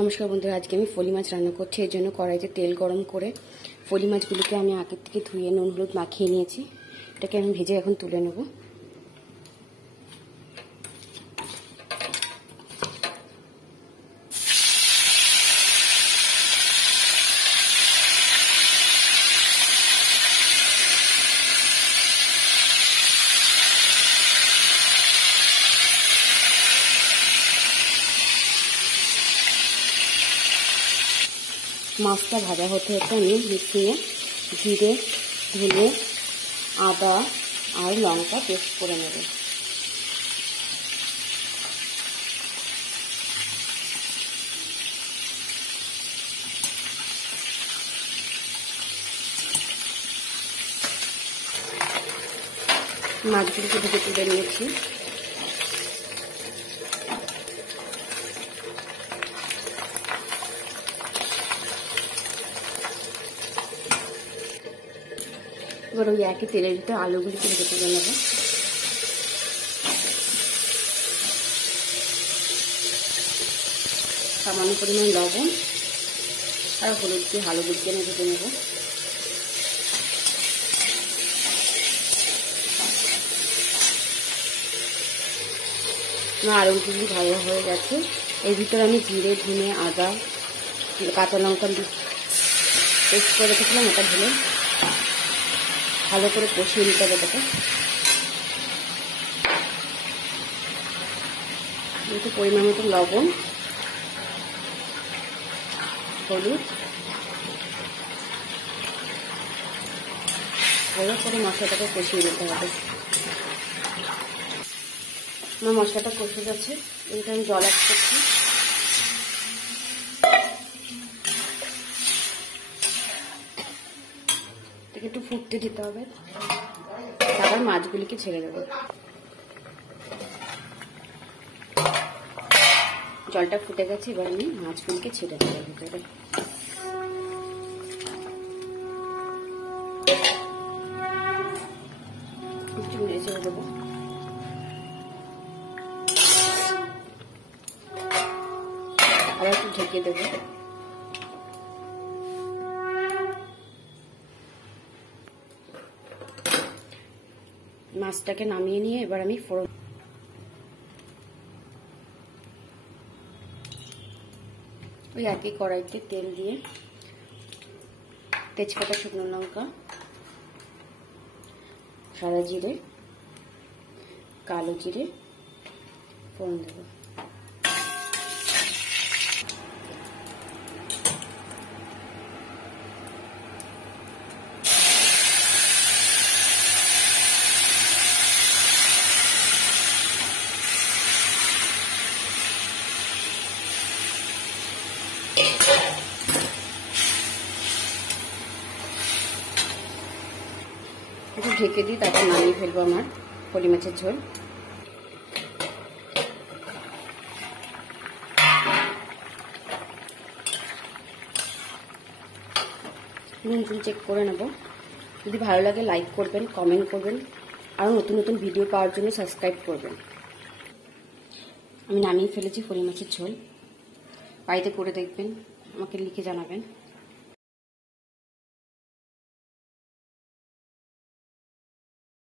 নমস্কার বন্ধুরা, আজকে আমি ফলি মাছ রান্না করছি। এর জন্য কড়াইতে তেল গরম করে ফলি মাছগুলিকে আমি আগের থেকে ধুয়ে নুন হলুদ মাখিয়ে নিয়েছি। এটাকে আমি ভেজে এখন তুলে নেব। মাছটা ভাজা হতে হতে আমি মিশিয়ে জিরে ধনে আদা আর লঙ্কা পেস্ট করে নেব। মাছগুলোকে ভেজে তুলে নিয়েছি। এবার ওই একই তেলের ভিতরে আলুগুলিকে ভেজে তুলে নেব। সামান্য পরিমাণ লবণ আর হলুদ দিয়ে আলুগুলিকে আমি ভেজে নেব। আমার আলুগুলি ভালো হয়ে গেছে। এর ভিতরে আমি জিরে ধনে আদা কাঁচা লঙ্কা পেস্ট করে রেখেছিলাম, ওটা ঢেলে ভালো করে কষিয়ে নিতে হবে। এটাকে একটু পরিমাণ মতো লবণ হলুদ ভালো করে মশলাটাকে কষিয়ে নিতে হবে। আমার মশলাটা কষে যাচ্ছে, এটা আমি জল অ্যাড করছি। একটু ফুটতে দিতে হবে, তারপর মাছগুলিকে ছেড়ে দেবো। জলটা ফুটে গেছে, এবার আমি মাছগুলিকে ছেড়ে দেবো ভিতরে। একটু নেড়ে ছেড়ে দেবো। আবার একটু ঢেকে দেবো। মাছটাকে নামিয়ে নিয়ে এবার আমি ফোড়ন ওই একই কড়াইতে তেল দিয়ে তেজপাতা শুকনো লঙ্কা সাদা জিরে কালো জিরে ফোড়ন দেবো। একটু ঢেকে দিই, তারপর নামিয়ে ফেলবো আমার ফলি মাছের ঝোল। নুন চেক করে নেব। যদি ভালো লাগে লাইক করবেন, কমেন্ট করবেন, আরও নতুন নতুন ভিডিও পাওয়ার জন্য সাবস্ক্রাইব করবেন। আমি নামিয়ে ফেলেছি ফলি মাছের ঝোল। বাড়িতে করে দেখবেন, আমাকে লিখে জানাবেন।